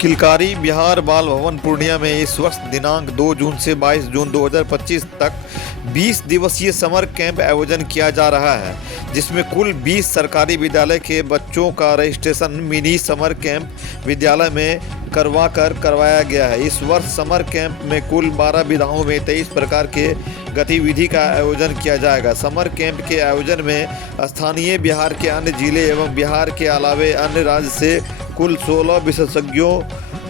किलकारी बिहार बाल भवन पूर्णिया में इस वर्ष दिनांक 2 जून से 22 जून 2025 तक 20 दिवसीय समर कैंप आयोजन किया जा रहा है, जिसमें कुल 20 सरकारी विद्यालय के बच्चों का रजिस्ट्रेशन मिनी समर कैंप विद्यालय में करवाया गया है। इस वर्ष समर कैंप में कुल 12 विधाओं में 23 प्रकार के गतिविधि का आयोजन किया जाएगा। समर कैंप के आयोजन में स्थानीय बिहार के अन्य जिले एवं बिहार के अलावे अन्य राज्य से कुल 16 विशेषज्ञों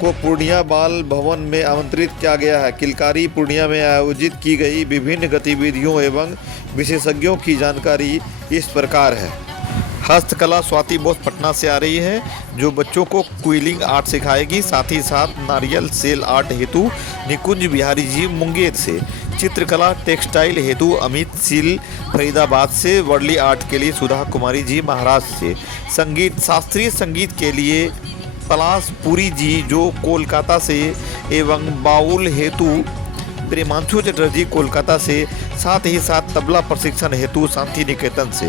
को पूर्णिया बाल भवन में आमंत्रित किया गया है। किलकारी पूर्णिया में आयोजित की गई विभिन्न गतिविधियों एवं विशेषज्ञों की जानकारी इस प्रकार है। हस्तकला स्वाति बोस पटना से आ रही है, जो बच्चों को क्विलिंग आर्ट सिखाएगी। साथ ही साथ नारियल सेल आर्ट हेतु निकुंज बिहारी जी मुंगेर से, चित्रकला टेक्सटाइल हेतु अमित सील फरीदाबाद से, वर्ली आर्ट के लिए सुधा कुमारी जी महाराष्ट्र से, संगीत शास्त्रीय संगीत के लिए पलाश पुरी जी जो कोलकाता से एवं बाउल हेतु प्रेमांशु चटर्जी कोलकाता से, साथ ही साथ तबला प्रशिक्षण हेतु शांति निकेतन से,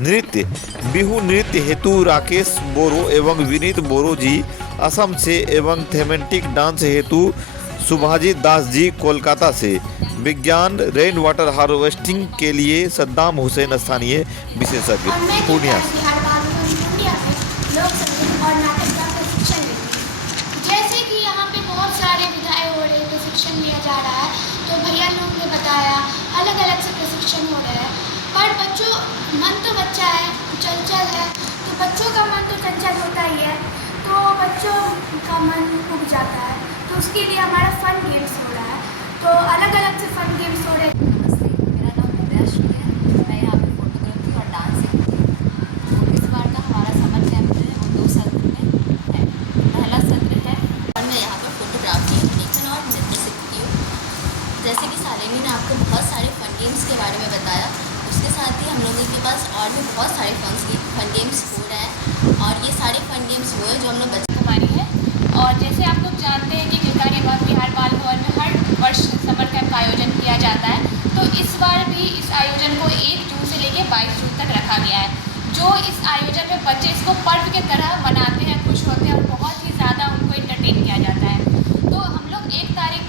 नृत्य बिहू नृत्य हेतु राकेश बोरो एवं विनीत बोरो जी असम से एवं थेमेटिक डांस हेतु सुभाजीत दास जी कोलकाता से, विज्ञान रेन वाटर हार्वेस्टिंग के लिए सद्दाम हुसैन स्थानीय विशेषज्ञ पूर्णिया से। जैसे कि यहाँ पे बहुत सारे विधाएँ हो रहे हैं, प्रशिक्षण लिया जा रहा है, तो भैया लोग ने बताया अलग अलग से प्रशिक्षण हो रहे हैं। पर बच्चों मन तो बच्चा है, चंचल है, तो बच्चों का मन तो चंचल होता ही है, तो बच्चों का मन उब जाता है, तो उसके लिए हमारा फन गेम्स हो रहा है, तो अलग अलग से फन गेम्स हो रहे हैं। मेरा नाम प्रयास है, मैं यहाँ पे फोटोग्राफी और डांस सीखती हूँ। इस बार का हमारा समर कैंप है वो 2 सत्र में है। पहला सत्र है और मैं यहाँ पर फोटोग्राफी, लेखन और नृत्य सीखती हूँ। जैसे कि शालिनी ने आपको बहुत सारे फन गेम्स के बारे में बताया, उसके साथ ही हम लोगों के पास और भी बहुत सारे फन गेम्स हो रहे हैं, और ये सारे फन गेम्स हुए जो हम लोग बच्चे हमारी है। और जैसे आप लोग जानते हैं कि किलकारी बिहार बाल भवन में हर वर्ष समर कैंप का आयोजन किया जाता है, तो इस बार भी इस आयोजन को 1 जून से लेकर 22 जून तक रखा गया है। जो इस आयोजन में बच्चे इसको पर्व की तरह मनाते हैं, खुश होते हैं और बहुत ही ज़्यादा उनको इंटरटेन किया जाता है। तो हम लोग 1 तारीख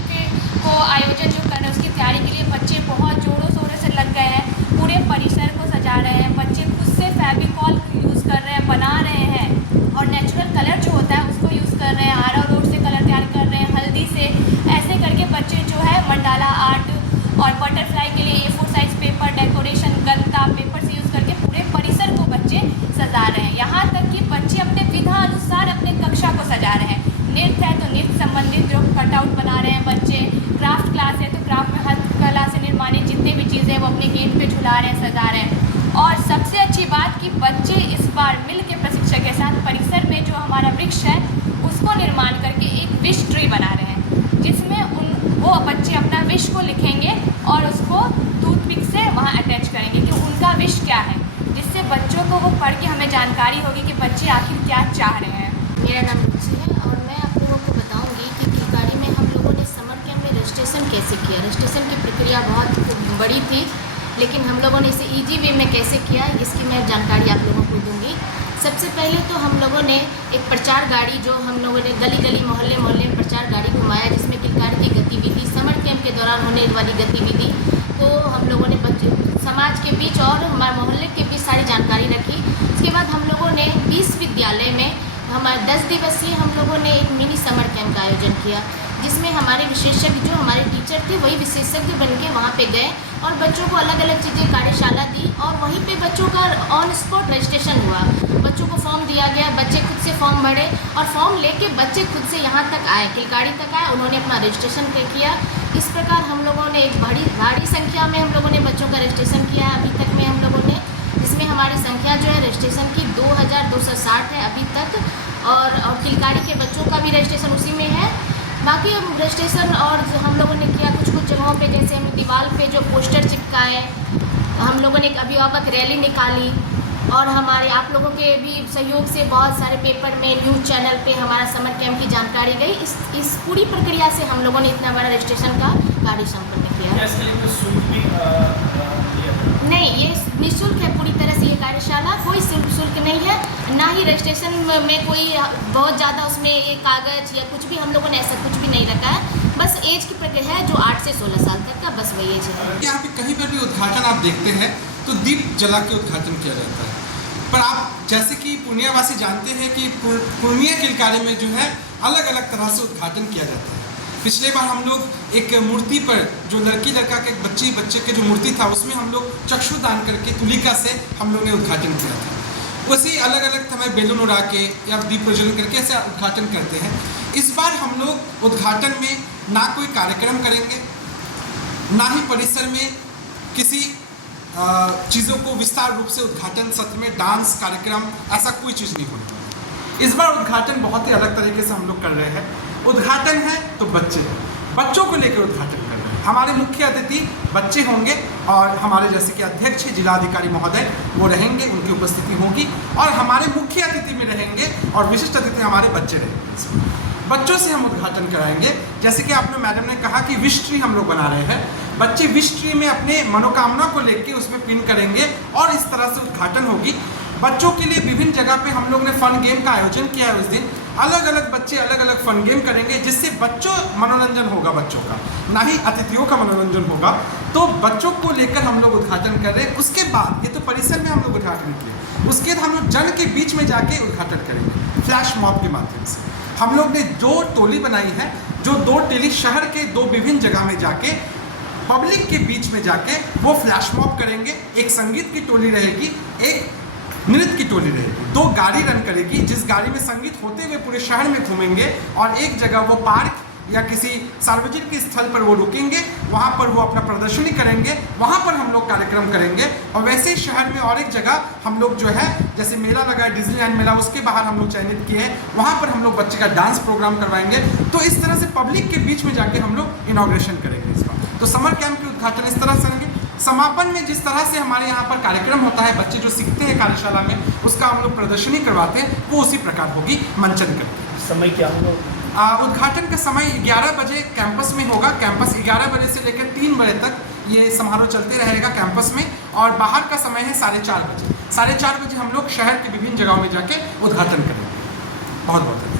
को आयोजन जो कर रहे हैं उसकी तैयारी के लिए बच्चे बहुत ज़ोरों शोरों से लग गए हैं। पूरे परिसर को सजा रहे हैं, बच्चे खुद से फेविकॉल यूज़ कर रहे हैं, बना रहे हैं, और नेचुरल कलर जो होता है उसको यूज़ कर रहे हैं, आरारोट से कलर तैयार कर रहे हैं, हल्दी से, ऐसे करके बच्चे जो है मंडाला आर्ट और बटरफ्लाई के लिए A4 साइज पेपर, डेकोरेशन गत्ता पेपर से यूज़ करके पूरे परिसर को बच्चे सजा रहे हैं। यहाँ तक कि बच्चे अपने विधा अनुसार अपने कक्षा को सजा रहे हैं। नृत्य है तो नृत्य संबंधित जो कटआउट बना रहे हैं बच्चे, क्राफ्ट क्लास है तो क्राफ्ट में हस्तकला से निर्माणित जितने भी चीज़ें वो अपने गेट पे झुला रहे हैं, सजा रहे हैं। और सबसे अच्छी बात कि बच्चे इस बार मिल के प्रशिक्षक के साथ परिसर में जो हमारा वृक्ष है उसको निर्माण करके एक विश ट्री बना रहे हैं, जिसमें वो बच्चे अपना विश को लिखेंगे और उसको टूथपिक से वहाँ अटैच करेंगे कि उनका विश क्या है, जिससे बच्चों को वो पढ़ के हमें जानकारी होगी कि बच्चे आखिर क्या चाह रहे हैं। मेरा नाम रुचि है और मैं आप लोगों को बताऊंगी कि किलकारी में हम लोगों ने समर कैंप में रजिस्ट्रेशन कैसे किया। रजिस्ट्रेशन की प्रक्रिया बहुत बड़ी थी, लेकिन हम लोगों ने इसे ईजी वे में कैसे किया इसकी मैं जानकारी आप लोगों को दूंगी। सबसे पहले तो हम लोगों ने एक प्रचार गाड़ी, जो हम लोगों ने गली गली मोहल्ले मोहल्ले में प्रचार गाड़ी घुमाया, जिसमें किलकारी की गतिविधि, समर कैंप के दौरान होने वाली गतिविधि को हम लोगों ने समाज के बीच और हमारे मोहल्ले के बीच सारी जानकारी रखी। उसके बाद हम लोगों ने 20 विद्यालय में हमारे 10 दिवसीय हम लोगों ने एक मिनी समर कैंप का आयोजन किया, जिसमें हमारे विशेषज्ञ जो हमारे टीचर थे वही विशेषज्ञ बन के वहाँ पे गए और बच्चों को अलग अलग चीज़ें कार्यशाला दी, और वहीं पे बच्चों का ऑन स्पॉट रजिस्ट्रेशन हुआ। बच्चों को फॉर्म दिया गया, बच्चे खुद से फॉर्म भरे और फॉर्म लेके बच्चे खुद से यहाँ तक आए, किलकारी तक आए, उन्होंने अपना रजिस्ट्रेशन किया। इस प्रकार हम लोगों ने एक भारी संख्या में हम लोगों ने बच्चों का रजिस्ट्रेशन किया अभी तक में हम लोगों ने, जिसमें हमारी संख्या जो है रजिस्ट्रेशन की 2260 है अभी तक, और किलकारी के बच्चों का भी रजिस्ट्रेशन उसी में है। बाकी हम रजिस्ट्रेशन और हम लोगों ने किया कुछ जगहों पे, जैसे हम दीवार पे जो पोस्टर चिपकाए, हम लोगों ने एक अभिभावक रैली निकाली, और हमारे आप लोगों के भी सहयोग से बहुत सारे पेपर में, न्यूज़ चैनल पे हमारा समर कैंप की जानकारी गई। इस पूरी प्रक्रिया से हम लोगों ने इतना बड़ा रजिस्ट्रेशन का कार्य संपन्न किया। नहीं, ये निःशुल्क है पूरी तरह से ये कार्यशाला, कोई शुल्क नहीं है, ना ही रजिस्ट्रेशन में कोई बहुत ज़्यादा उसमें ये कागज़ या कुछ भी हम लोगों ने ऐसा कुछ भी नहीं रखा है। बस एज की प्रक्रिया है जो 8 से 16 साल तक का, बस वही एज है। यहाँ पे कहीं पर भी उद्घाटन आप देखते हैं तो दीप जला के उद्घाटन किया जाता है, पर आप जैसे कि पूर्णियावासी जानते हैं कि पूर्णिया किलकारी में जो है अलग अलग तरह से उद्घाटन किया जाता है। पिछले बार हम लोग एक मूर्ति पर जो लड़की लड़का के बच्चे के जो मूर्ति था उसमें हम लोग चक्षुदान करके तुलिका से हम लोग ने उद्घाटन किया था। वैसे ही अलग अलग समय बैलून उड़ा के या दीप प्रज्वलन करके ऐसे उद्घाटन करते हैं। इस बार हम लोग उद्घाटन में ना कोई कार्यक्रम करेंगे, ना ही परिसर में किसी चीज़ों को विस्तार रूप से उद्घाटन सत्र में डांस कार्यक्रम ऐसा कोई चीज़ नहीं होने वाला। इस बार उद्घाटन बहुत ही अलग तरीके से हम लोग कर रहे हैं। उद्घाटन है तो बच्चों को लेकर उद्घाटन कर रहे हैं। हमारे मुख्य अतिथि बच्चे होंगे और हमारे जैसे कि अध्यक्ष जिलाधिकारी महोदय वो रहेंगे, उनकी उपस्थिति होगी और हमारे मुख्य अतिथि में रहेंगे और विशिष्ट अतिथि हमारे बच्चे रहेंगे। बच्चों से हम उद्घाटन कराएंगे। जैसे कि आपने मैडम ने कहा कि विश ट्री हम लोग बना रहे हैं, बच्चे विश ट्री में अपने मनोकामना को लेके उसमें पिन करेंगे और इस तरह से उद्घाटन होगी। बच्चों के लिए विभिन्न जगह पे हम लोग ने फन गेम का आयोजन किया है। उस दिन अलग अलग बच्चे अलग अलग फन गेम करेंगे जिससे बच्चों मनोरंजन होगा, बच्चों का ना ही अतिथियों का मनोरंजन होगा। तो बच्चों को लेकर हम लोग उद्घाटन कर रहे हैं। उसके बाद ये तो परिसर में हम लोग उद्घाटन किए, उसके बाद हम लोग जन के बीच में जाके उद्घाटन करेंगे फ्लैश मॉब के माध्यम से। हम लोग ने 2 टोली बनाई है, जो 2 टोली शहर के 2 विभिन्न जगह में जाके पब्लिक के बीच में जाके वो फ्लैश मॉब करेंगे। एक संगीत की टोली रहेगी, एक नृत्य की टोली रहेगी, 2 गाड़ी रन करेगी जिस गाड़ी में संगीत होते हुए पूरे शहर में घूमेंगे और एक जगह वो पार्क या किसी सार्वजनिक स्थल पर वो रुकेंगे, वहाँ पर वो अपना प्रदर्शनी करेंगे, वहाँ पर हम लोग कार्यक्रम करेंगे। और वैसे ही शहर में और एक जगह हम लोग जो है जैसे मेला लगा है डिज्नीलैंड मेला, उसके बाहर हम लोग चयनित किए हैं, वहाँ पर हम लोग बच्चे का डांस प्रोग्राम करवाएंगे। तो इस तरह से पब्लिक के बीच में जाके हम लोग इनॉग्रेशन करेंगे इस बार। तो समर कैंप के उद्घाटन इस तरह से होंगे। समापन में जिस तरह से हमारे यहाँ पर कार्यक्रम होता है, बच्चे जो सीखते हैं कार्यशाला में उसका हम लोग प्रदर्शनी करवाते हैं, वो उसी प्रकार होगी, मंचन करते हैं। समय क्या होगा? उद्घाटन का समय 11 बजे कैंपस में होगा। कैंपस 11 बजे से लेकर 3 बजे तक ये समारोह चलते रहेगा कैंपस में, और बाहर का समय है 4:30 बजे। 4:30 बजे हम लोग शहर के विभिन्न जगहों में जाके उद्घाटन करेंगे। बहुत बहुत धन्यवाद।